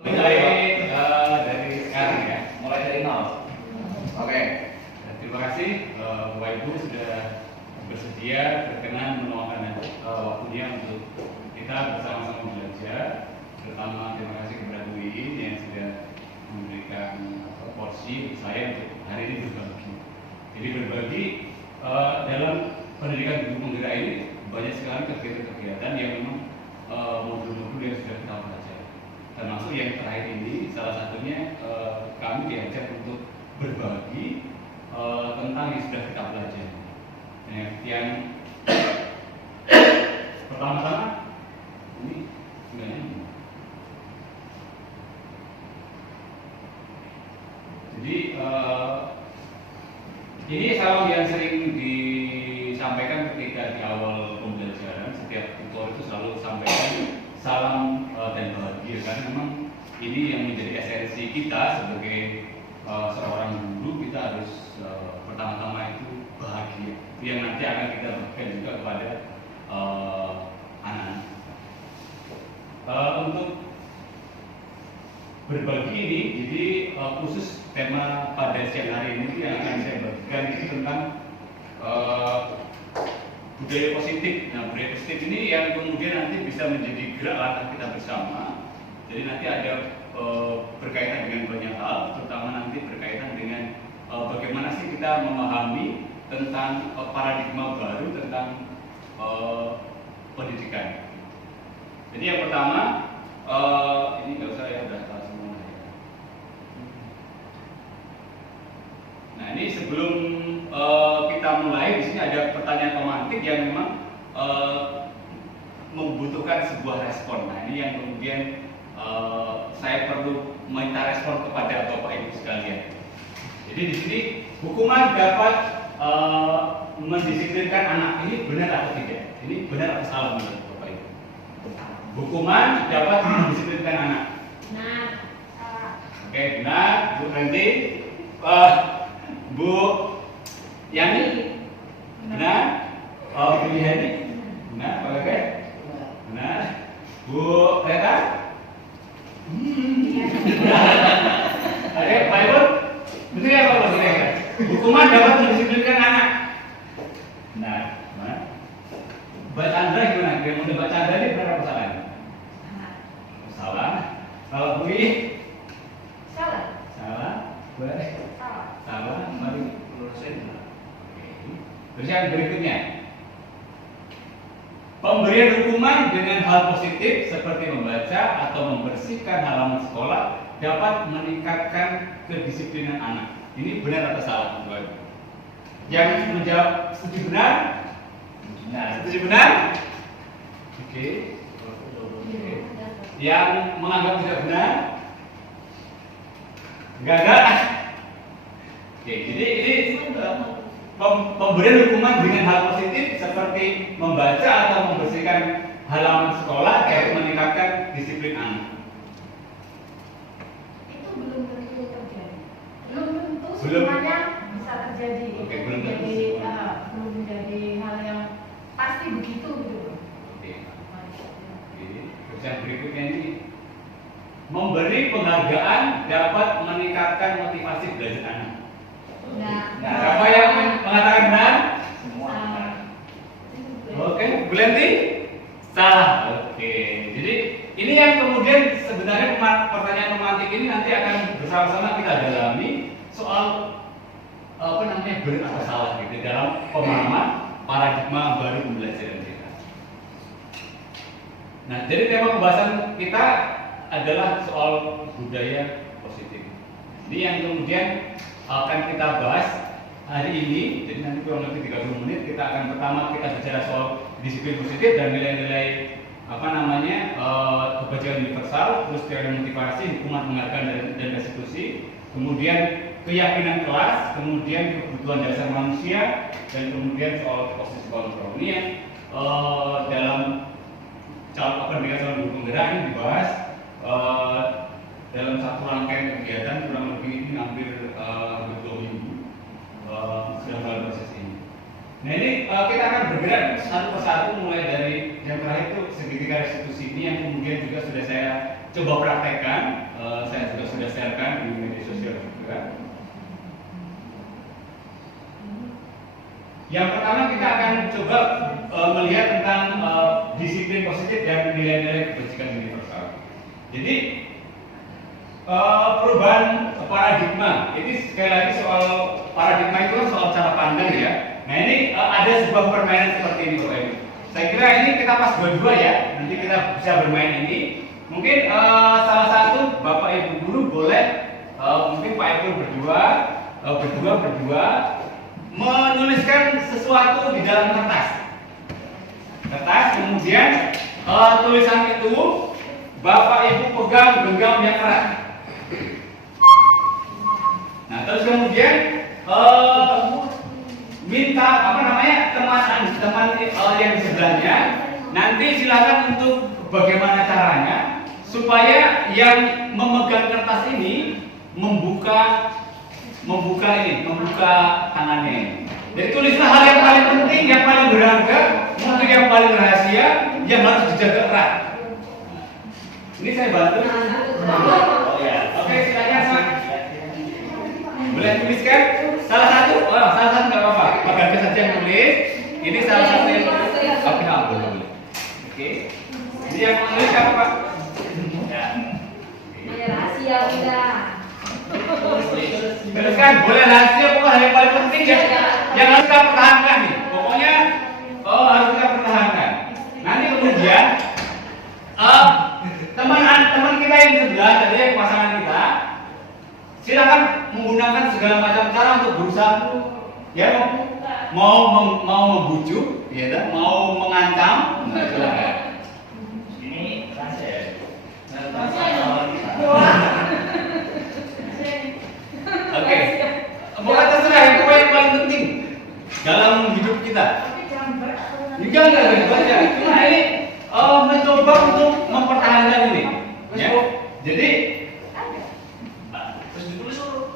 Mulai dari sekarang ya, mulai dari nol. Oke, terima kasih Bapak Ibu sudah bersedia berkenan meluangkan waktunya untuk kita bersama-sama belajar. Terutama terima kasih kepada Bu Iin yang sudah memberikan porsi untuk saya untuk hari ini berbagi. Jadi berbagi dalam pendidikan guru penggerak ini banyak sekali kegiatan-kegiatan yang memang modul-modul yang sudah kita pelajari. Termasuk yang terakhir ini, salah satunya kami diajak untuk berbagi tentang yang sudah kita pelajari. Yang pertama-tama ini sebenarnya. Jadi ini salam yang sering disampaikan ketika di awal pembelajaran. Setiap tutor itu selalu sampaikan salam dan bahagia, karena memang ini yang menjadi esensi kita sebagai seorang guru. Kita harus pertama-tama itu bahagia, itu yang nanti akan kita berikan juga kepada anak-anak. Untuk berbagi ini, jadi khusus tema pada siang hari ini yang akan saya bagikan itu tentang budaya positif. Nah, budaya positif ini yang kemudian nanti bisa menjadi gerak langkah kita bersama. Jadi nanti ada berkaitan dengan banyak hal, terutama nanti berkaitan dengan bagaimana sih kita memahami tentang paradigma baru tentang pendidikan. Jadi yang pertama, ini nggak usah ya, udah tahu semua ya. Nah, ini sebelum kita mulai, di sini ada pertanyaan pemantik yang memang membutuhkan sebuah respon. Nah, ini yang kemudian saya perlu minta respon kepada Bapak Ibu sekalian. Jadi di sini hukuman dapat mendisiplinkan anak, ini benar atau tidak? Ini benar atau salah menurut Bapak Ibu? Hukuman dapat mendisiplinkan anak. Nah, Oke, benar. Bu Ranti, Bu Yani, benar. Bu Yani, benar. Pak Leke, benar. Bu Reta, Oke, Pak Ibu, benar ya Pak Leke? Hukuman dapat mendisiplinkan anak. Benar. Mbak Chandra gimana? Dia mau Mbak Chandra ini benar apa salah? Salah. Kalau Bu I? salah. Salah. Boleh. Salah. Salah. Mari lurusin. Oke. Terus yang berikutnya, pemberian hukuman dengan hal positif seperti membaca atau membersihkan halaman sekolah dapat meningkatkan kedisiplinan anak. Ini benar atau salah, Bu? Yang menjawab setuju benar? Nah, setuju benar? Oke. Yang menganggap tidak benar? Enggak. Oke, jadi ini pemberian hukuman dengan hal positif seperti membaca atau membersihkan halaman sekolah dapat meningkatkan disiplin anak. Itu belum tentu terjadi. Belum tentu Belum. semuanya bisa terjadi. Oke, Itu belum tentu menjadi, semuanya. belum menjadi hal yang pasti begitu gitu. Oke. Terus yang berikutnya ini, memberi penghargaan dapat meningkatkan motivasi belajar anak. Nah, Siapa yang mengatakan benar? Semua. Oke, Bu Lenti? Salah. Oke. Jadi ini yang kemudian sebenarnya pertanyaan pemantik ini nanti akan bersama-sama kita dalami soal apa namanya benar atau salah gitu dalam pemahaman paradigma baru pembelajaran kita. Nah, jadi tema pembahasan kita adalah soal budaya positif. Ini yang kemudian akan kita bahas hari ini. Jadi nanti kurang lebih 30 menit kita akan pertama kita bicara soal disiplin positif dan nilai-nilai apa namanya kebajikan universal, terus teori motivasi, hukuman penghargaan dan restitusi, kemudian keyakinan kelas, kemudian kebutuhan dasar manusia, dan kemudian soal posisi kontrol. Ini yang dalam pendidikan calon guru penggerak ini dibahas dalam satu rangkaian kegiatan kurang lebih ini hampir 2 minggu sedang dalam proses ini. Nah, ini kita akan bergerak satu persatu mulai dari yang terakhir itu segitiga restitusi ini yang kemudian juga sudah saya coba praktekkan saya juga sudah sharekan di media sosial juga. Yang pertama kita akan coba melihat tentang disiplin positif dan nilai-nilai kebajikan universal. Jadi perubahan paradigma, ini sekali lagi soal paradigma itu kan soal cara pandang ya. Nah ini ada sebuah permainan seperti ini Bapak Ibu. Saya kira ini kita pas dua-dua ya, nanti kita bisa bermain ini. Mungkin salah satu Bapak Ibu guru boleh, mungkin Pak Ibu berdua menuliskan sesuatu di dalam kertas, kemudian tulisan itu Bapak Ibu pegang genggam yang erat. Nah terus kemudian minta teman yang di sebelahnya nanti silakan untuk bagaimana caranya supaya yang memegang kertas ini membuka tangannya. Jadi tulislah hal yang paling penting, yang paling berharga, mungkin yang paling rahasia, yang harus dijaga erat. Ini saya bantu. Oh ya, oke silakan Pak. Boleh tuliskan salah satu nggak apa-apa. Pak Ganda saja yang tulis. Ini salah satu yang tulis. Oke, boleh. Oke. Ini yang menulis siapa Pak? Ya. Rahasia udah. Teruskan, boleh rahasia pokoknya hal yang paling penting ya. Yang harus kita pertahankan nih. Pokoknya harus kita pertahankan. Nanti kemudian teman kita yang sebelah tadi yang pasangan kita silakan menggunakan segala macam cara untuk berusaha ya mau membujuk ya mau mengancam. Ini rahasia. Oke, pokoknya terserah yang paling penting dalam hidup kita. Enggak baca. Cuma ini mencoba untuk mempertahankan ini. Ya. Jadi terus ditulis dulu.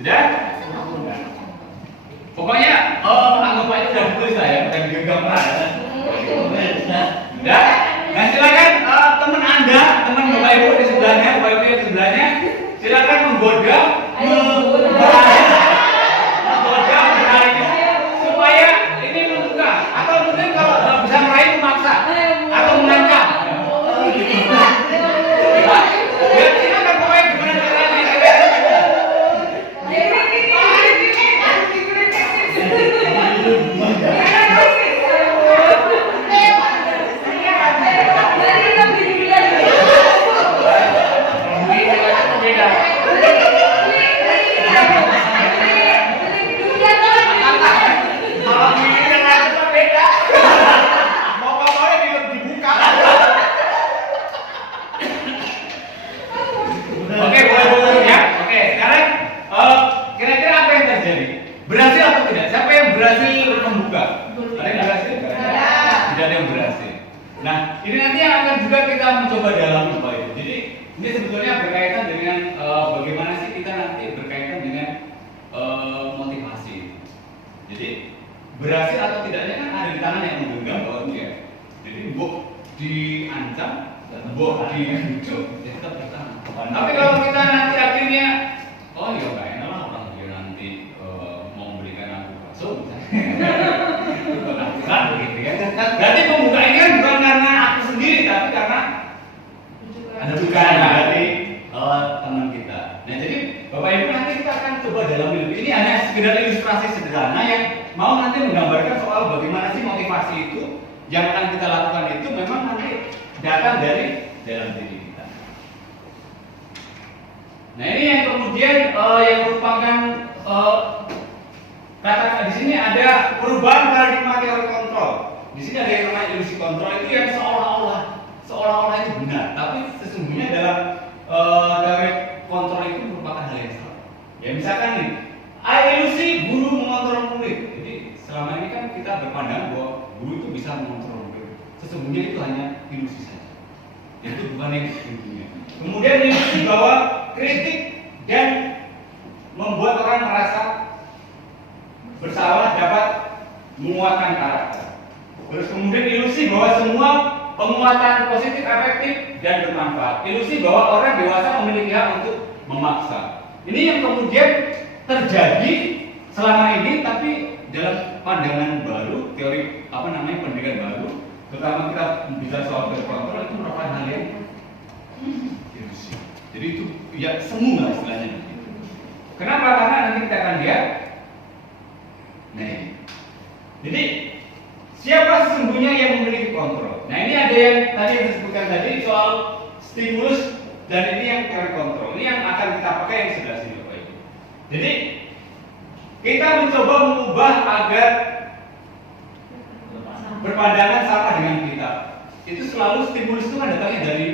Sudah? Pokoknya anggap aja sudah ditulis lah ya, bukan digenggam erat. Sudah? Nah silakan teman Anda, teman Bapak Ibu di sebelahnya, Bapak Ibu di sebelahnya, silakan menggoda supaya ini membuka. Atau mungkin kalau bisa meraih memaksa atau mengancam. Ya silakan Bapak Ibu gimana caranya? Oke, boleh ya. Oke, sekarang kira-kira apa yang terjadi? Berhasil atau tidak? Siapa yang berhasil membuka? Ada yang berhasil? Tidak ada yang berhasil. Nah, ini nanti yang akan juga kita mencoba dalami Pak Ibu. Jadi ini sebetulnya berkaitan dengan bagaimana sih kita nanti berkaitan dengan motivasi. Jadi berhasil atau tidaknya kan ada di tangan yang menggenggam Bapak Ibu ya. Jadi mbok diancam, mbok dibujuk, ya tetap bertahan. Tapi kalau kita nanti akhirnya, oh iya nggak enak lah orang dia nanti mau memberikan aku bakso misalnya, begitu ya. Berarti pembuka ini kan bukan karena aku sendiri, tapi karena ada bukan dari teman kita. Nah jadi Bapak Ibu nanti kita akan coba dalami lebih. Ini hanya sekedar ilustrasi sederhana yang mau nanti menggambarkan soal bagaimana sih motivasi itu yang akan kita lakukan itu memang nanti datang dari dalam diri kita. Nah ini yang kemudian yang merupakan kata di sini ada perubahan paradigma teori kontrol. Di sini ada yang namanya ilusi kontrol itu yang seolah-olah itu benar, tapi sesungguhnya dalam teori kontrol itu merupakan hal yang salah. Ya misalkan nih, ilusi guru mengontrol murid. Jadi selama ini kan kita berpandangan bahwa guru itu bisa mengontrol murid. Sesungguhnya itu hanya ilusi saja. Itu bukan yang sesungguhnya. Kemudian ilusi bahwa kritik dan membuat orang merasa bersalah dapat menguatkan karakter. Terus kemudian ilusi bahwa semua penguatan positif, efektif, dan bermanfaat. Ilusi bahwa orang dewasa memiliki hak untuk memaksa. Ini yang kemudian terjadi selama ini, tapi dalam pandangan baru, teori pendidikan baru, terutama kita bicara soal kontrol, itu merupakan hal yang ilusi. Jadi itu ya semu lah istilahnya. Kenapa? Karena nanti kita akan lihat. Nah, jadi siapa sesungguhnya yang memiliki kontrol? Nah, ini ada yang tadi yang disebutkan tadi soal stimulus, dan ini yang teori kontrol. Ini yang akan kita pakai yang sebelah sini, Bapak Ibu. Jadi kita mencoba mengubah agar berpandangan sama dengan kita. Itu selalu stimulus itu kan datangnya dari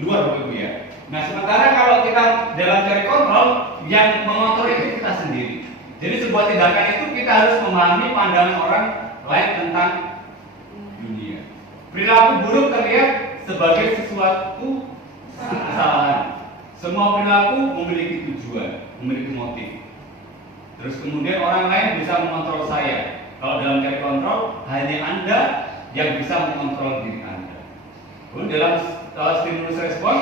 luar, Bapak Ibu ya. Nah, sementara kalau kita dalam teori kontrol, yang mengontrol itu kita sendiri. Jadi sebuah tindakan itu kita harus memahami pandangan orang lain tentang dunia. Perilaku buruk terlihat sebagai sesuatu kesalahan. Semua perilaku memiliki tujuan, memiliki motif. Terus kemudian orang lain bisa mengontrol saya. Kalau dalam teori kontrol, hanya Anda yang bisa mengontrol diri Anda. Kemudian dalam stimulus respon,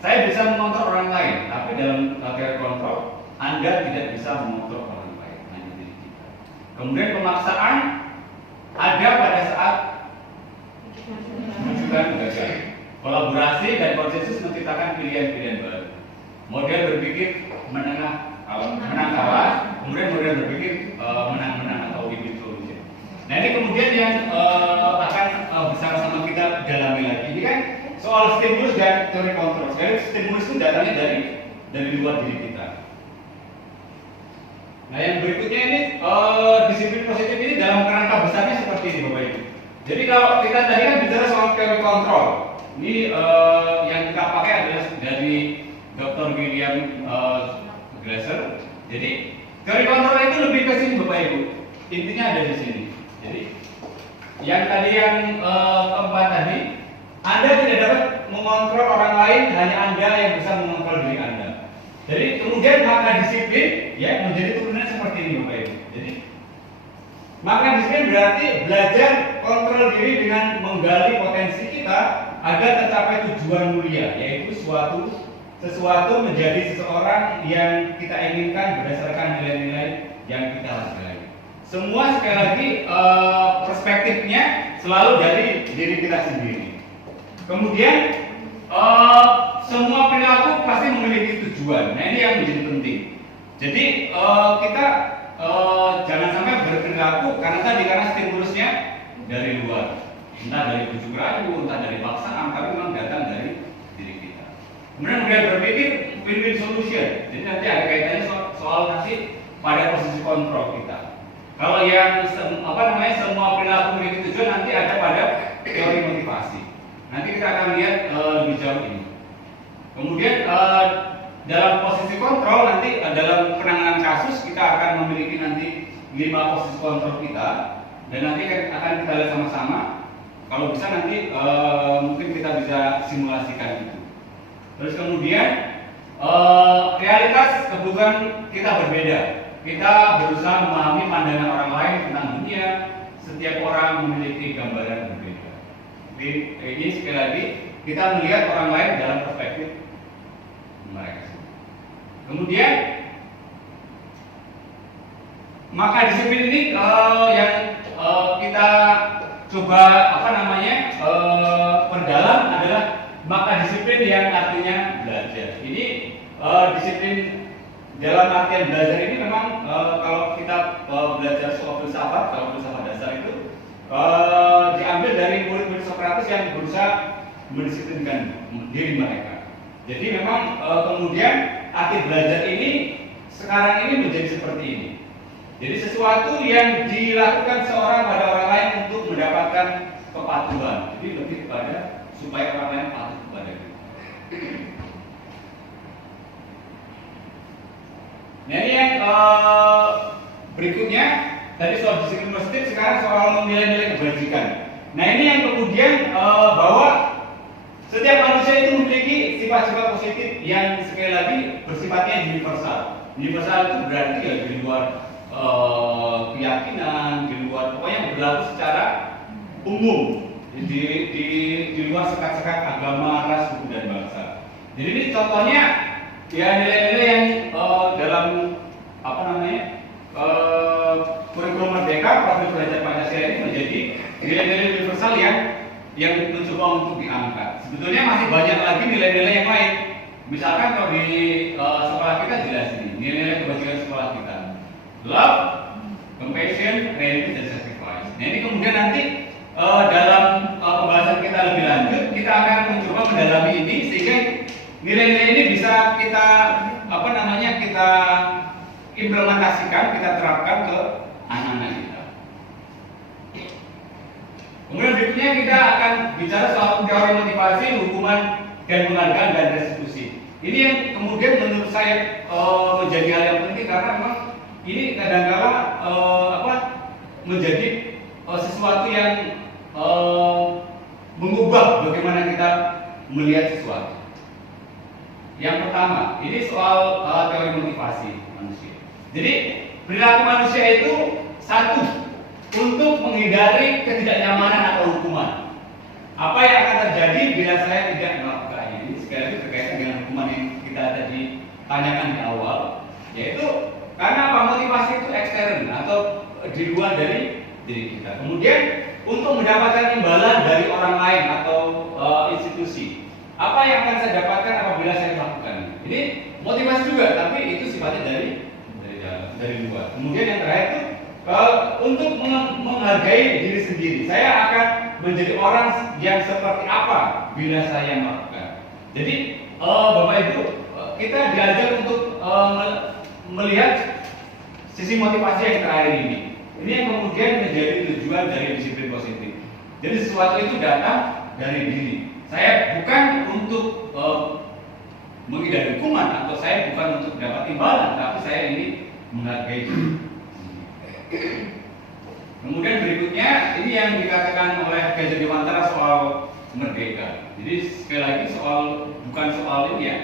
saya bisa mengontrol orang lain, tapi dalam teori kontrol, Anda tidak bisa mengontrol orang lain, hanya diri kita. Kemudian pemaksaan ada pada saat menunjukkan gagal. Kolaborasi dan konsensus menciptakan pilihan-pilihan baru. Model berpikir menang kalah, kemudian model berpikir menang-menang atau win-win solution. Nah, ini kemudian yang akan bersama-sama kita dalami lagi. Ini kan soal stimulus dan teori kontrol. Sekali stimulus itu datangnya dari luar diri kita. Nah, yang berikutnya ini disiplin positif ini dalam kerangka besarnya seperti ini, Bapak Ibu. Jadi kalau kita tadi kan bicara soal teori kontrol, ini yang kita pakai adalah dari Dr. William Glasser. Jadi teori kontrol itu lebih ke sini, Bapak Ibu. Intinya ada di sini. Jadi yang tadi yang keempat tadi, Anda tidak dapat mengontrol orang lain, hanya Anda yang bisa mengontrol diri Anda. Jadi kemudian makna disiplin ya menjadi turunan seperti ini, Bapak Ibu. Jadi makna disiplin berarti belajar kontrol diri dengan menggali potensi kita agar tercapai tujuan mulia, yaitu sesuatu menjadi seseorang yang kita inginkan berdasarkan nilai-nilai yang kita hargai. Semua sekali lagi perspektifnya selalu dari diri kita sendiri. Kemudian semua perilaku pasti memiliki tujuan. Nah, ini yang menjadi penting. Jadi kita jangan sampai berperilaku karena stimulusnya dari luar, entah dari bujuk rayu, entah dari paksaan, tapi memang datang dari diri kita. Kemudian model berpikir win-win solution. Jadi nanti ada kaitannya soal nanti pada posisi kontrol kita. Kalau yang semua perilaku memiliki tujuan, nanti ada pada teori motivasi. Nanti kita akan lihat lebih jauh ini. Kemudian dalam posisi kontrol nanti dalam penanganan kasus kita akan memiliki nanti 5 posisi kontrol kita, dan nanti akan kita lihat sama-sama. Kalau bisa nanti mungkin kita bisa simulasikan itu. Terus kemudian realitas kebutuhan kita berbeda. Kita berusaha memahami pandangan orang lain tentang dunia. Setiap orang memiliki gambaran berbeda. Jadi ini sekali lagi kita melihat orang lain dalam perspektif mereka. Kemudian maka disiplin ini yang kita coba perdalam adalah maka disiplin yang artinya belajar. Ini disiplin dalam artian belajar ini memang kalau kita belajar soal filsafat, kalau filsafat dasar itu diambil dari murid-murid Sokrates yang berusaha mendisiplinkan diri mereka. Jadi memang kemudian arti belajar ini sekarang ini menjadi seperti ini. Jadi sesuatu yang dilakukan seorang pada orang lain untuk mendapatkan kepatuhan. Jadi lebih kepada supaya orang lain patuh kepada kita. Nah, ini yang berikutnya tadi soal disiplin positif, sekarang soal nilai-nilai kebajikan. Nah, ini yang kemudian bahwa setiap manusia itu memiliki sifat-sifat positif yang sekali lagi bersifatnya universal. Universal itu berarti ya di luar keyakinan, di luar pokoknya berlaku secara umum. di luar sekat-sekat agama, ras, suku dan bangsa. Jadi ini contohnya ya nilai-nilai yang dalam apa namanya kurikulum Merdeka Profil Belajar Pancasila ini menjadi nilai-nilai universal yang mencoba untuk diangkat. Sebetulnya masih banyak lagi nilai-nilai yang lain. Misalkan kalau di sekolah kita jelas ini nilai-nilai kebajikan sekolah kita, love, compassion, readiness, dan sacrifice. Nah ini kemudian nanti dalam pembahasan kita lebih lanjut kita akan mencoba mendalami ini sehingga nilai-nilai ini bisa kita apa namanya kita implementasikan, kita terapkan ke anak-anak kita. Kemudian berikutnya kita akan bicara soal teori motivasi, hukuman, dan penghargaan dan restitusi. Ini yang kemudian menurut saya menjadi hal yang penting karena memang ini kadang-kala menjadi sesuatu yang mengubah bagaimana kita melihat sesuatu. Yang pertama, ini soal teori motivasi manusia. Jadi perilaku manusia itu satu, untuk menghindari ketidaknyamanan atau hukuman. Apa yang akan terjadi bila saya tidak melakukannya? Ini sekali lagi berkaitan dengan hukuman yang kita tadi tanyakan di awal, yaitu karena apa? Motivasi itu ekstern atau di luar dari diri kita. Kemudian untuk mendapatkan imbalan dari orang lain atau institusi. Apa yang akan saya dapatkan apabila saya melakukan? Ini motivasi juga, tapi itu sifatnya dari luar. Kemudian yang terakhir itu untuk menghargai diri sendiri. Saya akan menjadi orang yang seperti apa bila saya melakukan. Jadi Bapak Ibu, kita diajar untuk melihat sisi motivasi yang terakhir ini. Ini yang kemudian menjadi tujuan dari disiplin positif. Jadi sesuatu itu datang dari diri. Saya bukan untuk menghindari hukuman atau saya bukan untuk dapat imbalan, tapi saya ini menghargai diri. Kemudian berikutnya ini yang dikatakan oleh Gajah Dewantara soal merdeka. Jadi sekali lagi bukan soal ini ya,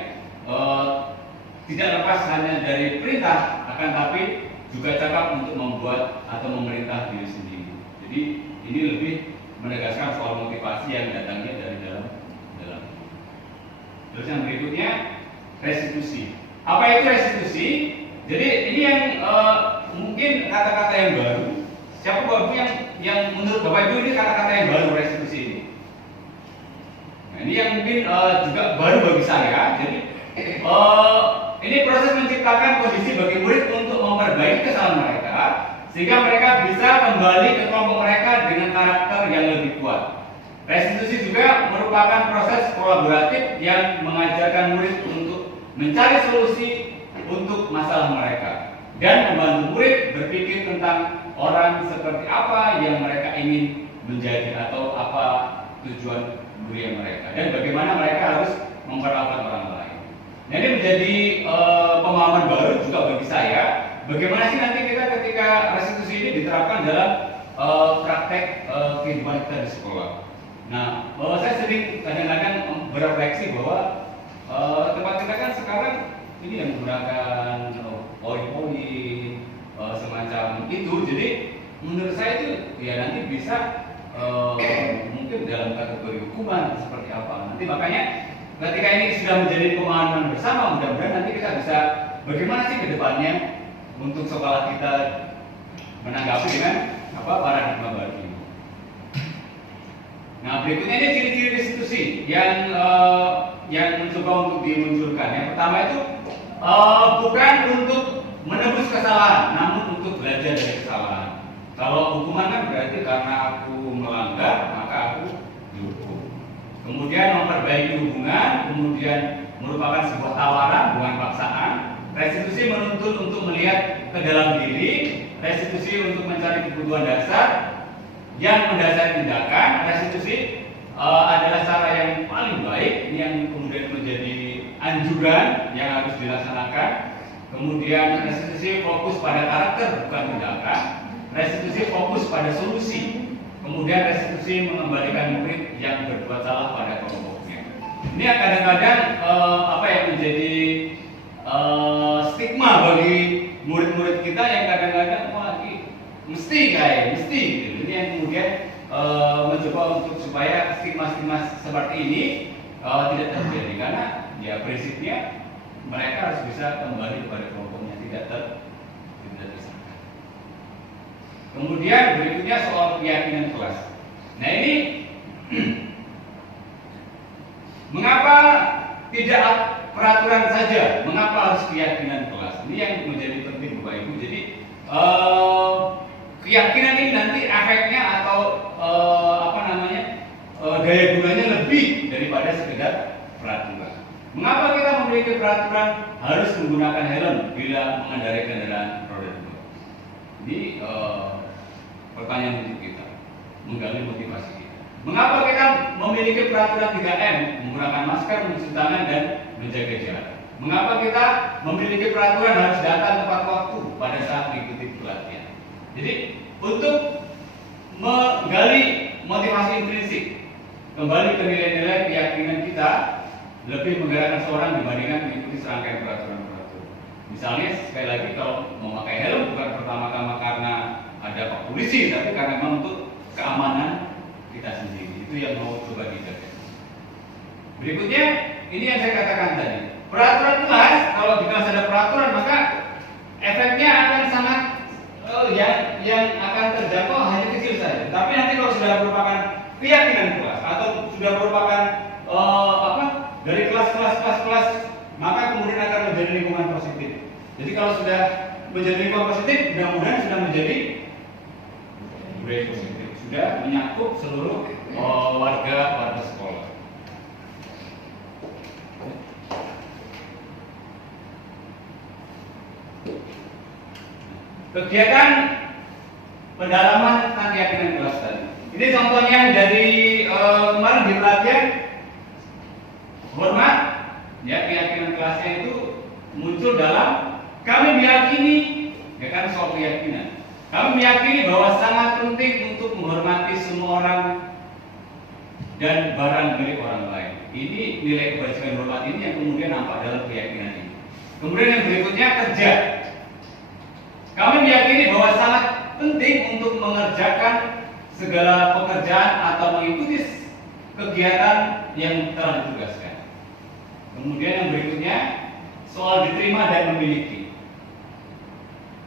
tidak lepas hanya dari perintah, akan tapi juga cakap untuk membuat atau memerintah diri sendiri. Jadi ini lebih menegaskan soal motivasi yang datangnya dari dalam. Terus yang berikutnya restitusi. Apa itu restitusi? Jadi ini yang mungkin kata-kata yang baru. Siapa Bapak Ibu yang menurut Bapak Ibu ini kata-kata yang baru restitusi ini? Nah, ini yang mungkin juga baru bagi saya. Jadi ini proses menciptakan kondisi bagi murid untuk memperbaiki kesalahan mereka sehingga mereka bisa kembali ke kelompok mereka dengan karakter yang lebih kuat. Restitusi juga merupakan proses kolaboratif yang mengajarkan murid untuk mencari solusi untuk masalah mereka dan membantu murid berpikir tentang orang seperti apa yang mereka ingin menjadi atau apa tujuan mulia mereka dan bagaimana mereka harus memperlakukan orang lain. Nah, ini menjadi pemahaman baru juga bagi saya. Bagaimana sih nanti kita ketika restitusi ini diterapkan dalam praktek kehidupan kita di sekolah. Nah, saya sering kadang-kadang berefleksi bahwa tempat kita kan sekarang ini yang menggunakan poin-poin semacam itu. Jadi menurut saya itu ya nanti bisa mungkin dalam kategori hukuman seperti apa. Nanti makanya ketika ini sudah menjadi pemahaman bersama, mudah-mudahan nanti kita bisa bagaimana sih ke depannya untuk sekolah kita menanggapi dengan paradigma baru ini. Nah, berikutnya ini ciri-ciri restitusi yang mencoba untuk dimunculkan. Yang pertama itu bukan untuk menebus kesalahan, namun untuk belajar dari kesalahan. Kalau hukuman kan berarti karena aku melanggar maka aku dihukum. Kemudian memperbaiki hubungan, kemudian merupakan sebuah tawaran bukan paksaan. Restitusi menuntut untuk melihat ke dalam diri, restitusi untuk mencari kebutuhan dasar yang mendasari tindakan. Restitusi adalah cara yang paling baik yang kemudian menjadi anjuran yang harus dilaksanakan. Kemudian restitusi fokus pada karakter bukan tindakan. Restitusi fokus pada solusi. Kemudian restitusi mengembalikan murid yang berbuat salah pada kelompoknya. Ini yang kadang-kadang yang menjadi stigma bagi murid-murid kita yang kadang-kadang mesti gitu. Ini yang kemudian mencoba untuk supaya stigma-stigma seperti ini tidak terjadi, karena ya prinsipnya mereka harus bisa kembali kepada kelompoknya, tidak tersangka. Kemudian berikutnya soal keyakinan kelas. Nah ini mengapa tidak peraturan saja? Mengapa harus keyakinan kelas? Ini yang menjadi penting Bapak Ibu. Jadi keyakinan ini nanti efeknya atau daya gunanya lebih daripada sekedar peraturan. Mengapa kita memiliki peraturan harus menggunakan helm bila mengendarai kendaraan roda 2? Ini pertanyaan untuk kita, menggali motivasi kita. Mengapa kita memiliki peraturan 3M, menggunakan masker, mencuci tangan, dan menjaga jarak? Mengapa kita memiliki peraturan harus datang tepat waktu pada saat mengikuti pelatihan? Jadi untuk menggali motivasi intrinsik, kembali ke nilai-nilai keyakinan kita, lebih menggerakkan seorang dibandingkan mengikuti serangkaian peraturan-peraturan. Misalnya sekali lagi, kalau memakai helm bukan pertama-tama karena ada Pak Polisi, tapi karena memang untuk keamanan kita sendiri. Itu yang mau coba dijaga. Berikutnya, ini yang saya katakan tadi. Peraturan kelas, kalau di kelas ada peraturan, maka efeknya akan sangat yang akan terjangkau hanya kecil saja. Tapi nanti kalau sudah merupakan keyakinan kelas atau sudah merupakan dari kelas, maka kemudian akan menjadi lingkungan positif. Jadi kalau sudah menjadi lingkungan positif, mudah-mudahan sudah menjadi budaya positif, sudah menyakup seluruh warga sekolah. Kegiatan pendalaman tentang keyakinan kelas tadi. Ini contohnya dari kemarin di pelatihan hormat, ya, keyakinan kelasnya itu muncul dalam kami meyakini, ya kan, soal keyakinan. Kami meyakini bahwa sangat penting untuk menghormati semua orang dan barang milik orang lain. Ini nilai kebajikan hormat ini yang kemudian nampak dalam keyakinan ini. Kemudian yang berikutnya kerja. Kami meyakini bahwa sangat penting untuk mengerjakan segala pekerjaan atau mengikuti kegiatan yang telah ditugaskan. Kemudian yang berikutnya soal diterima dan memiliki.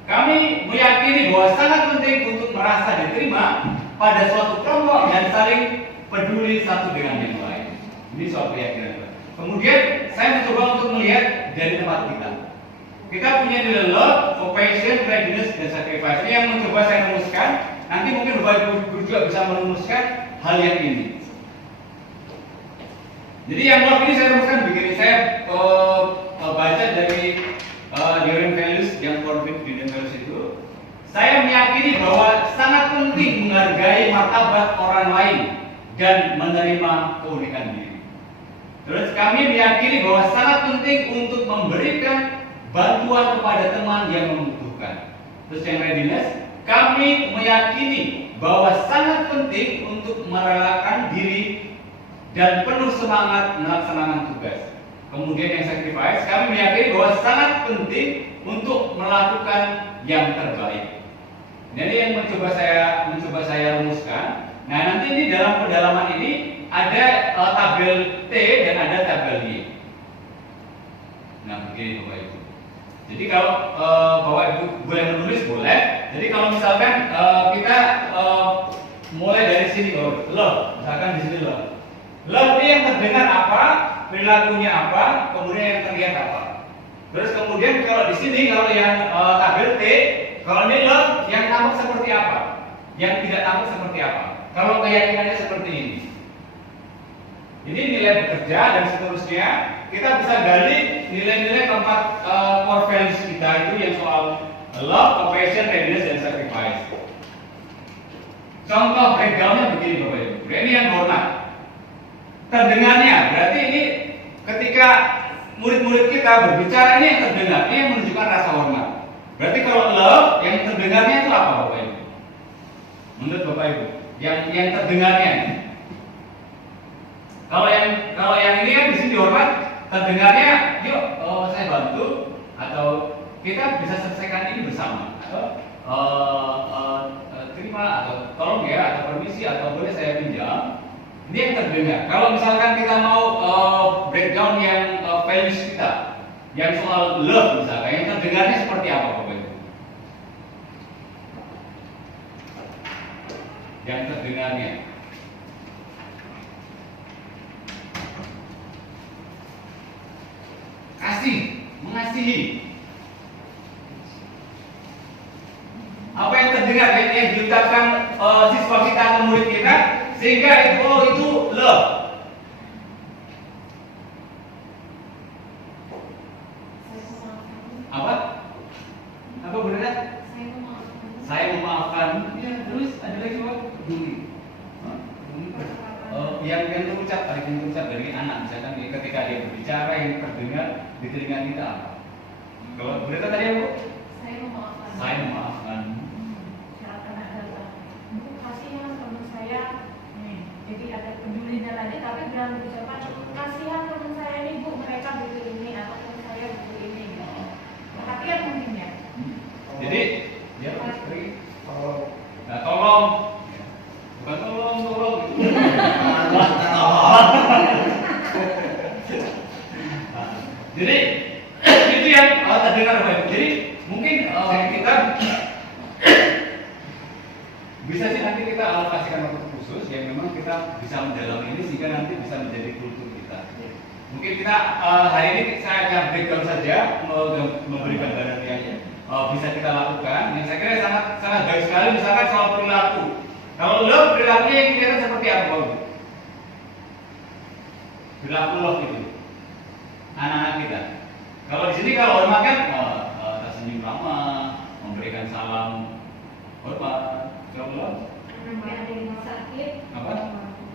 Kami meyakini bahwa sangat penting untuk merasa diterima pada suatu kelompok dan saling peduli satu dengan yang lain. Ini soal keyakinan. Kemudian saya mencoba untuk melihat dari tempat kita. Kita punya nilai love, compassion, readiness, dan sacrifice. Ini yang mencoba saya rumuskan. Nanti mungkin Bapak Ibu juga bisa merumuskan hal yang ini. Jadi yang love ini saya rumuskan begini. Saya baca dari Enduring Values yang forbid Hidden Values itu. Saya meyakini bahwa sangat penting menghargai martabat orang lain dan menerima keunikan diri. Terus kami meyakini bahwa sangat penting untuk memberikan bantuan kepada teman yang membutuhkan. Terus yang readiness, kami meyakini bahwa sangat penting untuk merelakan diri dan penuh semangat melaksanakan tugas. Kemudian yang sacrifice, kami meyakini bahwa sangat penting untuk melakukan yang terbaik. Jadi yang mencoba saya rumuskan. Nah, nanti ini dalam pendalaman ini ada tabel T dan ada tabel Y. Nah, begini Bapak Ibu. Jadi kalau Bapak Ibu boleh menulis, boleh. Jadi kalau misalkan kita mulai dari sini, love, misalkan di sini love. Love ini yang terdengar apa, perilakunya apa, kemudian yang terlihat apa. Terus kemudian kalau di sini, kalau yang tabel T, kalau ini love, yang tampak seperti apa, yang tidak tampak seperti apa. Kalau keyakinannya seperti ini. Ini nilai bekerja dan seterusnya. Kita bisa gali nilai-nilai keempat core values kita itu yang soal love, compassion, readiness, dan sacrifice. Contoh breakdownnya begini Bapak Ibu. Ini yang hormat. Terdengarnya berarti ini ketika murid-murid kita berbicara, ini yang terdengar, ini yang menunjukkan rasa hormat. Berarti kalau love, yang terdengarnya itu apa Bapak Ibu? Menurut Bapak Ibu, yang terdengarnya. Kalau yang ini kan di sini hormat, terdengarnya, yuk saya bantu, atau kita bisa selesaikan ini bersama, atau terima atau tolong ya atau permisi atau boleh saya pinjam, ini yang terdengar. Kalau misalkan kita mau breakdown yang values kita, yang soal love misalkan, yang terdengarnya seperti apa Bapak Ibu? Yang terdengarnya kasih, mengasihi. Apa yang terdengar yang diucapkan siswa kita atau murid kita sehingga itu love. Apa? Apa benar? Saya memaafkan. Ya, terus ada lagi Pak? Peduli. Yang terucap dari anak misalkan ketika dia berbicara yang terdengar di telinga kita. Kalau berita tadi apa? Saya memaafkan. Bu, kasihan teman saya. Jadi ada pedulinya lagi, tapi dalam ucapan kasihan teman saya ini Bu, mereka butuh ini atau teman saya butuh ini. Perhatian mungkin ya. Jadi ya nah, tolong. Bukan tolong. Jadi itu yang terdengar Bapak Ibu. Jadi mungkin kita bisa sih nanti kita alokasikan waktu khusus yang memang kita bisa mendalami ini sehingga nanti bisa menjadi kultur kita. Mungkin kita hari ini saya akan breakdown saja memberi gambaran yang bisa kita lakukan. Yang saya kira sangat baik sekali misalkan soal perilaku. Kalau love perilakunya yang kelihatan seperti apa Bapak? Perilaku love itu anak-anak kita. Kalau di sini kalau hormat kan tersenyum ramah, memberikan salam hormat. Kalau Ada yang sakit. apa?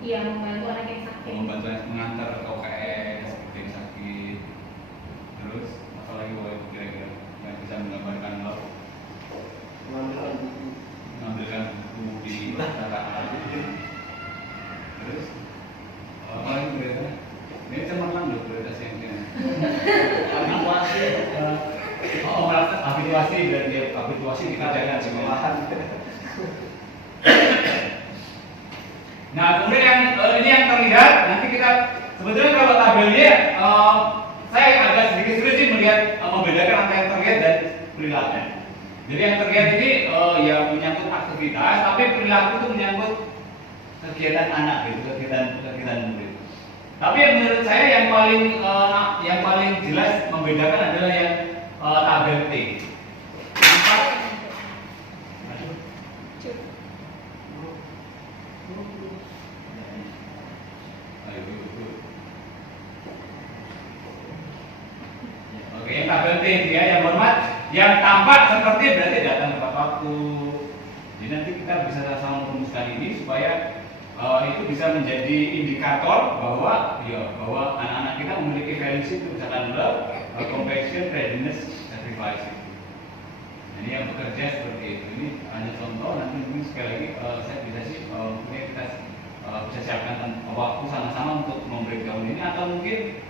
Iya, membantu anak yang sakit. Membantu mengantar ke UKS seperti yang sakit. Terus apalagi Bapak Ibu kira-kira yang bisa menggambarkan love? Mengambilkan buku di masyarakat. Terus apa lagi berita? Ini cemerlang loh berita yang habituasi. Merasa habituasi dan dia habituasi kita jangan sekolahan. Nah kemudian yang ini yang terlihat nanti kita sebetulnya kalau tabelnya saya agak sedikit sulit sih melihat membedakan antara yang terlihat dan perilaku. Jadi yang terlihat ini ya menyangkut aktivitas, tapi perilaku itu menyangkut kegiatan anak gitu, kegiatan murid. Tapi yang menurut saya yang paling jelas membedakan adalah yang tabel T. Oke, yang tabel T dia yang hormat, yang tampak seperti berarti datang tepat waktu. Jadi nanti kita bisa sama merumuskan ini supaya itu bisa menjadi indikator bahwa anak-anak kita memiliki values itu misalkan love, compassion, readiness, sacrifice. Ini yang bekerja seperti itu. Ini hanya contoh. Nanti mungkin sekali lagi saya bisa sih mungkin kita bisa siapkan waktu sama-sama untuk membreakdown ini atau mungkin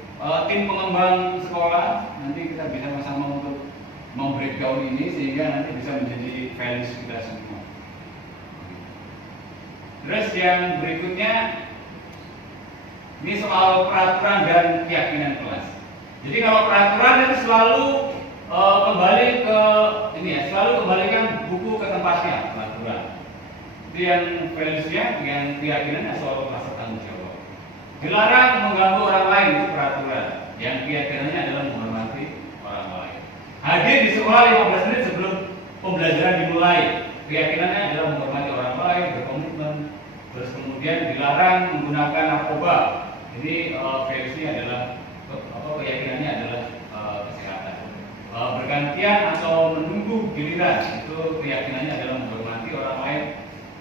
tim pengembang sekolah nanti kita bisa sama-sama untuk membreakdown ini sehingga nanti bisa menjadi values kita semua. Terus yang berikutnya ini soal peraturan dan keyakinan kelas. Jadi kalau peraturan itu selalu kembali ke ini ya, selalu kembalikan buku ke tempatnya peraturan. Itu yang values-nya, yang keyakinannya soal rasa tanggung jawab. Dilarang mengganggu orang lain itu peraturan. Yang keyakinannya adalah menghormati orang lain. Hadir di sekolah 15 menit sebelum pembelajaran dimulai. Keyakinannya adalah menghormati orang lain, berkomitmen. Terus kemudian dilarang menggunakan narkoba. Jadi values-nya adalah keyakinannya adalah kesehatan. Bergantian atau menunggu giliran itu keyakinannya adalah menghormati orang lain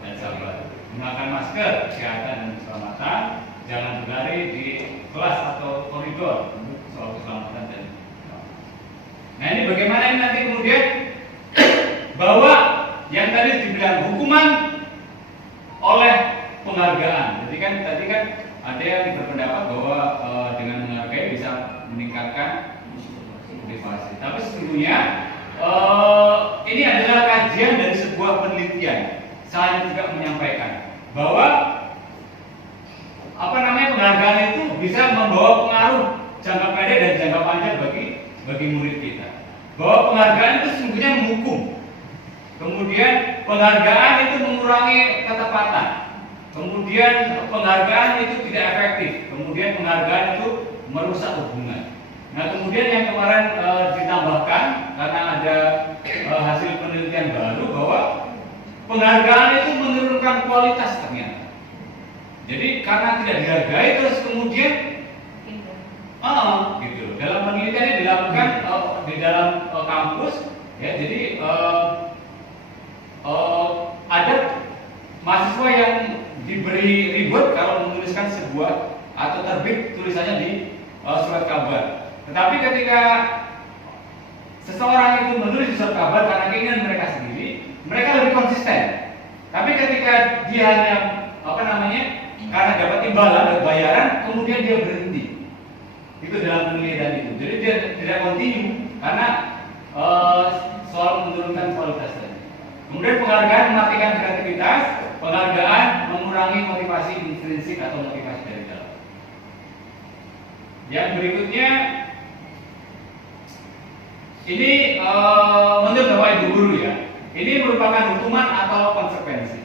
dan sabar. Gunakan masker, kesehatan dan keselamatan. Jangan berlari di kelas atau koridor untuk soal keselamatan dan nah ini bagaimana ini nanti kemudian bahwa yang tadi dibilang hukuman oleh penghargaan. Jadi kan tadi kan ada yang berpendapat bahwa dengan menghargai bisa meningkatkan motivasi. Tapi sesungguhnya ini adalah kajian dari sebuah penelitian. saya juga menyampaikan bahwa penghargaan itu bisa membawa pengaruh jangka pendek dan jangka panjang bagi murid kita. Bahwa penghargaan itu sesungguhnya menghukum. Kemudian penghargaan itu mengurangi ketepatan. Kemudian penghargaan itu tidak efektif. Kemudian penghargaan itu merusak hubungan. Nah, kemudian yang kemarin ditambahkan karena ada hasil penelitian baru bahwa penghargaan itu menurunkan kualitas ternyata. Jadi karena tidak dihargai terus kemudian gitu. Dalam penelitian yang dilakukan di dalam kampus ya, jadi ada mahasiswa yang diberi reward kalau menuliskan sebuah atau terbit tulisannya di surat kabar. Tetapi ketika seseorang itu menulis di surat kabar karena keinginan mereka sendiri, mereka lebih konsisten. Tapi ketika dia hanya karena dapat imbalan dan bayaran, kemudian dia berhenti. Itu dalam penelitian itu. Jadi dia tidak kontinu karena soal menurunkan kualitas tadi. Kemudian penghargaan mematikan kreativitas, penghargaan mengurangi motivasi intrinsik atau motivasi dari dalam. Yang berikutnya ini menurut Bapak Ibu guru ya, ini merupakan hukuman atau konsekuensi.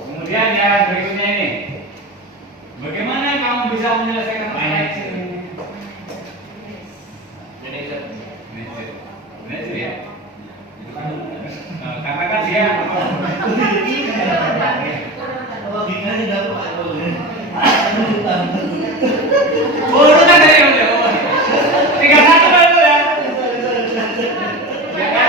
Kemudian yang berikutnya ini, bagaimana kamu bisa menyelesaikan masalah ini? Manajer ya. Karena kan dia urutan dari yang udah 31 baru ya. Ya karena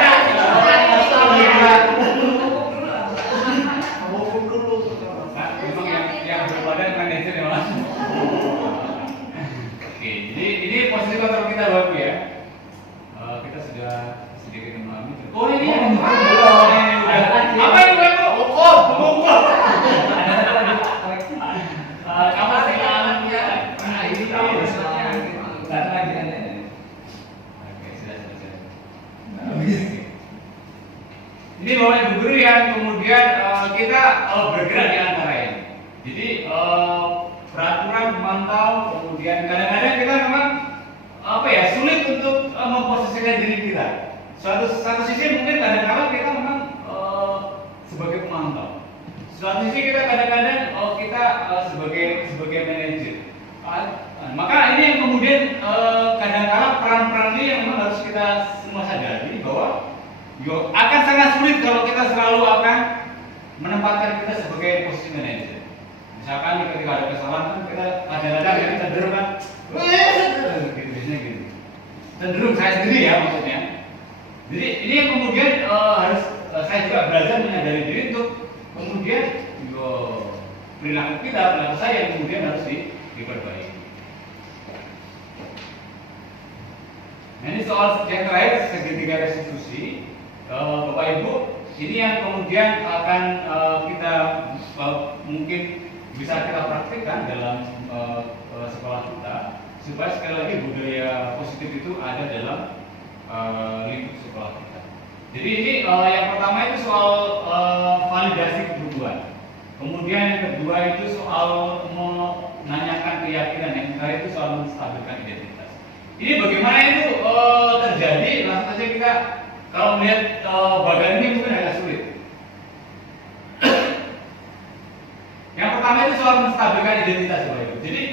yang berbadan manajer ya mas. Oke, jadi ini posisi kontrol kita baru ya. Kita sudah sedikit memahami. Oh ini yang apa yang gue ukur. Kamu sih alamnya. Nah ini tahu sebenarnya lagi ada. Oke sudah. Ini Bapak Ibu guru yang kemudian kita bergerak di antara ini. Jadi peraturan memantau, kemudian kadang-kadang kita memang sulit untuk memposisikan diri kita. Satu sisi mungkin kadang-kadang kita memang sebagai pemantau. Satu sisi kita kadang-kadang kita sebagai manajer. Maka ini yang kemudian kadang-kadang peran-peran ini yang memang harus kita semua sadari bahwa akan sangat sulit kalau kita selalu akan menempatkan kita sebagai posisi manajer. Misalkan ketika ada kesalahan kan kita kadang-kadang yang cenderung kan gitu biasanya gitu. Cenderung saya sendiri ya maksudnya. Jadi ini yang kemudian harus saya juga belajar menyadari diri untuk kemudian perilaku saya yang kemudian harus diperbaiki. Nah ini soal yang terakhir segitiga restitusi, Bapak Ibu, ini yang kemudian akan kita mungkin bisa kita praktikkan dalam sekolah kita supaya sekali lagi budaya positif itu ada dalam lingkup sekolah kita. Jadi ini yang pertama itu soal validasi kebutuhan. Kemudian yang kedua itu soal menanyakan keyakinan. Yang terakhir itu soal menstabilkan identitas. Ini bagaimana itu terjadi? Langsung saja kita kalau melihat bagan ini mungkin agak sulit. Yang pertama itu soal menstabilkan identitas, Bapak Ibu. Jadi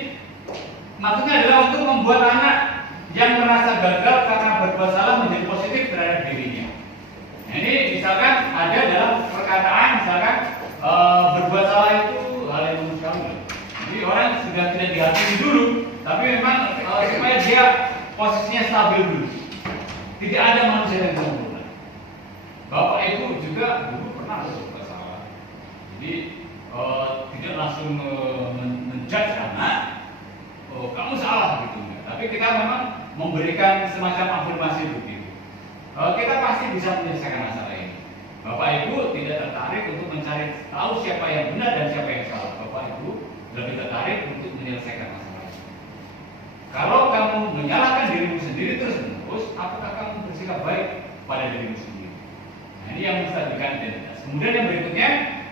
maksudnya adalah untuk membuat anak yang merasa gagal karena berbuat salah menjadi positif terhadap dirinya. Nah, ini misalkan ada dalam perkataan, misalkan berbuat salah itu hal yang manusiawi. Jadi orang sudah tidak dihakimi dulu, tapi memang supaya dia posisinya stabil dulu. Tidak ada manusia yang sempurna. Bapak Ibu juga dulu pernah berbuat salah. Jadi tidak langsung menjudge anak, kamu salah gitu. Tapi kita memang memberikan semacam afirmasi begitu. Kita pasti bisa menyelesaikan masalah ini. Bapak Ibu tidak tertarik untuk mencari tahu siapa yang benar dan siapa yang salah. Bapak Ibu lebih tertarik untuk menyelesaikan masalah ini. Kalau kamu menyalahkan dirimu sendiri terus-menerus, apakah kamu bersikap baik pada dirimu sendiri. Nah, ini yang menstabilkan identitas. Kemudian yang berikutnya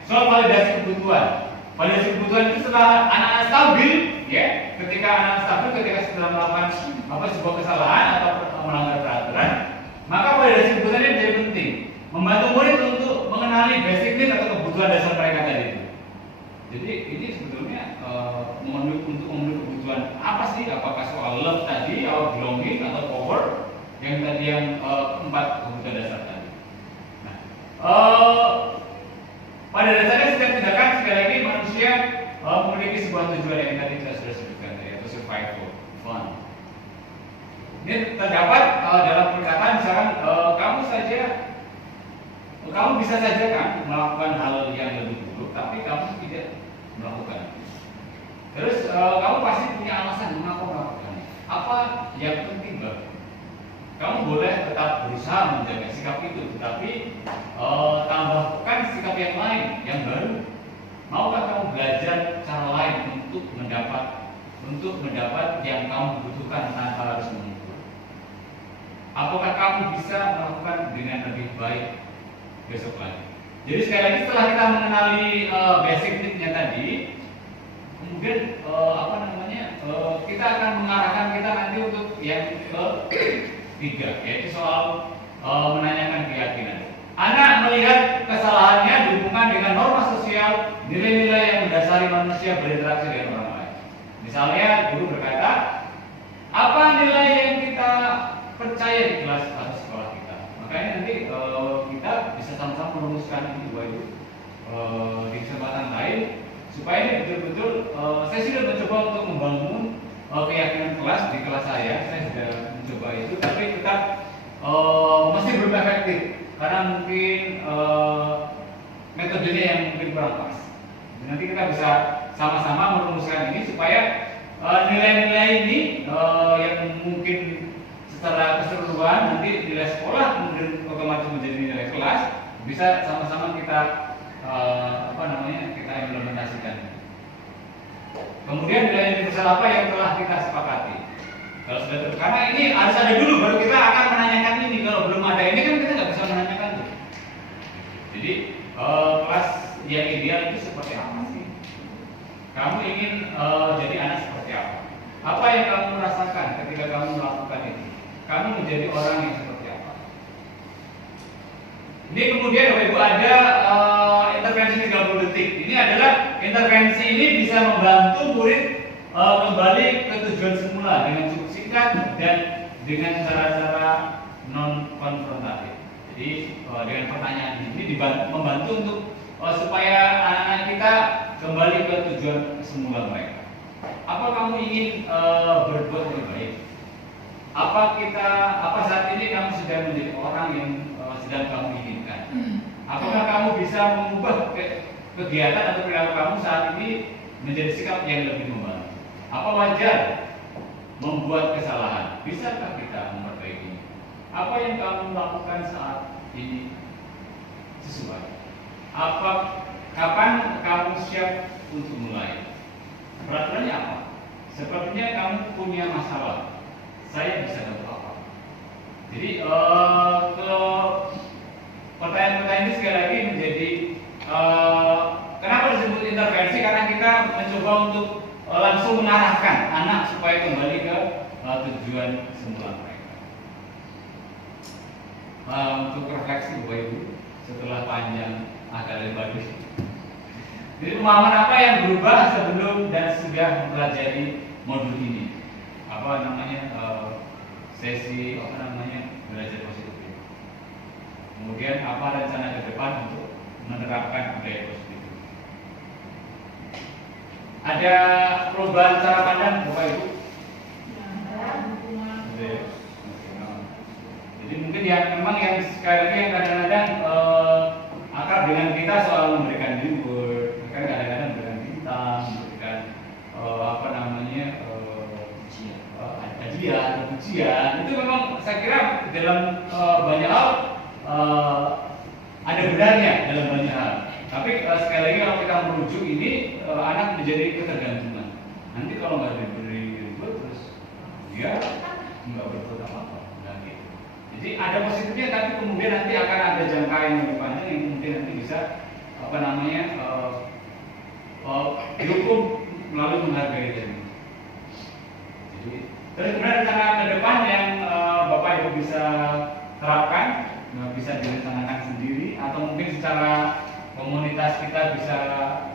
soal validasi kebutuhan. Validasi kebutuhan itu setelah anak-anak stabil, ya, ketika anak stabil, ketika sudah melakukan sebuah kesalahan atau melanggar peraturan, maka validasi kebutuhan ini menjadi penting, membantu murid untuk mengenali basic need atau kebutuhan dasar mereka tadi itu. Jadi ini sebetulnya untuk memenuhi kebutuhan apa sih? Apakah soal love tadi, atau belonging, atau power, yang tadi yang empat kebutuhan dasar tadi. Nah, pada dasarnya setiap tindakan sekali lagi manusia memiliki sebuah tujuan yang tadi kita sudah sebutkan, yaitu survival, fun. Ini terdapat dalam perkataan misalkan kamu bisa saja kan melakukan hal yang lebih buruk, tapi kamu tidak melakukan. Terus kamu pasti punya alasan mengapa melakukan. Apa yang penting bagi kamu boleh tetap berusaha menjaga sikap itu, tetapi tambahkan sikap yang lain, yang baru. Maukah kamu belajar cara lain untuk mendapat yang kamu butuhkan tanpa harus mengukur? Apakah kamu bisa melakukan dengan lebih baik besok lagi? Jadi sekali lagi setelah kita mengenali basic need-nya tadi, kemudian kita akan mengarahkan kita nanti untuk yang ketiga, yaitu soal menanyakan keyakinan. Anak melihat kesalahannya dihubungkan dengan norma sosial, nilai-nilai yang mendasari manusia berinteraksi dengan orang lain. Misalnya guru berkata, apa nilai yang kita percaya di kelas atau sekolah kita? Makanya nanti kita bisa sama-sama merumuskan ini di kesempatan lain, supaya ini betul-betul saya sudah mencoba untuk membangun keyakinan kelas di kelas saya sudah mencoba itu, tapi tetap masih belum efektif karena mungkin metodenya yang mungkin kurang pas. Nanti kita bisa sama-sama merumuskan ini supaya nilai-nilai ini yang mungkin secara keseluruhan nanti nilai sekolah kemudian otomatis menjadi nilai kelas bisa sama-sama kita kita implementasikan. Kemudian nilai universal apa yang telah kita sepakati? Kalau sudah karena ini harus ada dulu baru kita akan menanyakan ini. Kalau belum ada ini kan kita nggak bisa menanyakan tuh. Jadi kelas yang ideal itu seperti apa sih? Kamu ingin jadi anak seperti apa? Apa yang kamu rasakan ketika kamu melakukan itu? Kamu menjadi orang yang seperti apa? Ini kemudian Bapak Ibu ada intervensi 30 detik. Ini adalah intervensi ini bisa membantu murid kembali ke tujuan semula dengan cukup singkat dan dengan cara-cara non konfrontatif. Jadi dengan pertanyaan ini membantu untuk supaya anak-anak kita kembali ke tujuan semula mereka. Apa kamu ingin berbuat lebih baik? Apa saat ini kamu sedang menjadi orang yang sedang kamu inginkan? Apakah kamu bisa mengubah kegiatan atau perilaku kamu saat ini menjadi sikap yang lebih membantu? Apa wajar membuat kesalahan? Bisakah kita memperbaikinya? Apa yang kamu lakukan saat ini sesuai? Kapan kamu siap untuk mulai? Peraturannya apa? Sepertinya kamu punya masalah. Saya bisa bantu apa? Jadi pertanyaan-pertanyaan ini sekali lagi menjadi kenapa disebut intervensi? Karena kita mencoba untuk langsung mengarahkan anak supaya kembali ke tujuan semula mereka. Untuk refleksi Bapak Ibu setelah panjang agak lebar ini. Jadi pemahaman apa yang berubah sebelum dan sudah mempelajari modul ini? Sesi belajar positif. Kemudian apa rencana ke depan untuk menerapkan budaya positif? Ada perubahan cara pandang Bapak Ibu? Jadi mungkin memang yang sekali lagi yang kadang-kadang akrab dengan kita soal memberikan reward, kadang-kadang memberikan bintang, memberikan hadiah, pujian. Itu memang saya kira dalam banyak hal ada benarnya dalam banyak hal. Tapi sekali lagi kalau kita merujuk ini anak menjadi ketergantungan. Nanti kalau nggak diberi reward terus dia nggak berbuat apa-apa. Nah, gitu. Jadi ada positifnya, tapi kemudian nanti akan ada jangka yang lebih panjang yang kemudian nanti bisa apa namanya dihukum melalui menghargai tadi. Jadi terus kemudian rencana ke depan yang Bapak Ibu bisa terapkan, bisa direncanakan sendiri atau mungkin secara komunitas kita bisa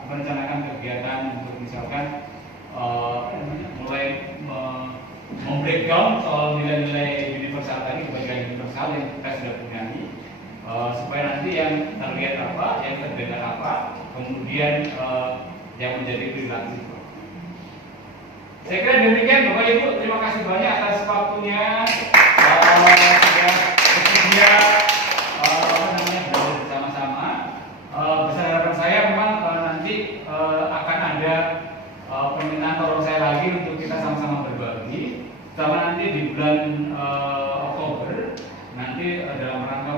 merencanakan kegiatan untuk misalkan mulai membreakdown soal nilai-nilai universal tadi, kebajikan universal yang kita sudah punya supaya nanti yang terlihat apa, yang terdengar apa, kemudian yang menjadi perilaku. Saya kira demikian Bapak Ibu, terima kasih banyak atas waktunya, sudah bersedia belajar bersama-sama. Besar harapan saya memang nanti akan ada permintaan tolong saya lagi untuk kita sama-sama berbagi. Sama nanti di bulan Oktober nanti dalam rangka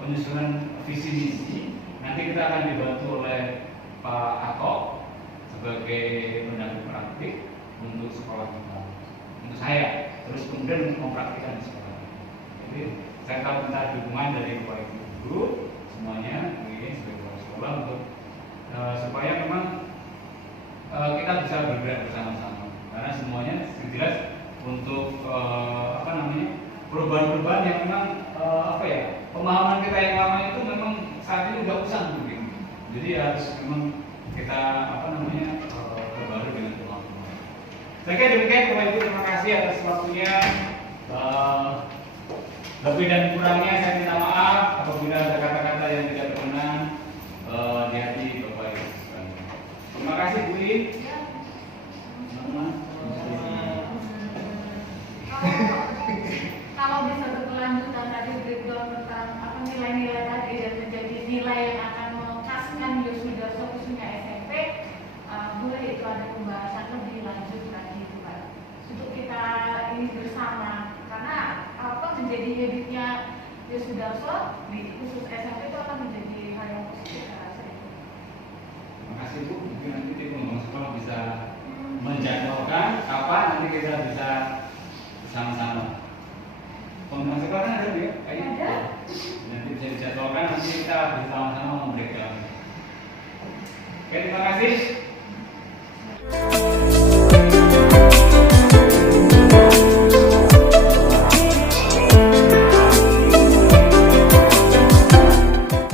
penyusunan visi misi, nanti kita akan dibantu oleh Pak Atok sebagai pendamping praktik untuk sekolah kita, untuk saya, terus kemudian mempraktikkan di sekolah. Jadi saya akan minta dukungan dari Bapak Ibu guru semuanya ini sebagai kepala sekolah untuk supaya memang kita bisa bergerak bersama-sama, karena semuanya jelas untuk perubahan-perubahan yang memang pemahaman kita yang lama itu memang saat ini udah usang mungkin. Jadi harus memang kita terbaru dengan pemahaman. Saya kira demikian Bapak Ibu, terima kasih atas waktunya. Lebih dan kurangnya saya minta maaf apabila ada kata-kata yang tidak berkenan di hati Bapak Ibu. Terima kasih Bu I. Kalau bisa berkelanjutan tadi breakdown tentang nilai-nilai tadi dan menjadi nilai yang akan mengkhaskan Yosuda khususnya SMP, boleh itu ada pembahasan lebih lanjut lagi itu Pak. Untuk kita ini bersama, karena menjadi habitnya Yosuda di khusus SMP itu akan menjadi hal yang positif saya rasa itu. Terima kasih Bu. Mungkin nanti tim pembangun sekolah bisa menjadwalkan kapan nanti kita bisa bersama-sama. Pembangun sekolah kan ada ya? Ada. Nanti bisa dijadwalkan, nanti kita bersama-sama memberikan. Oke, terima kasih.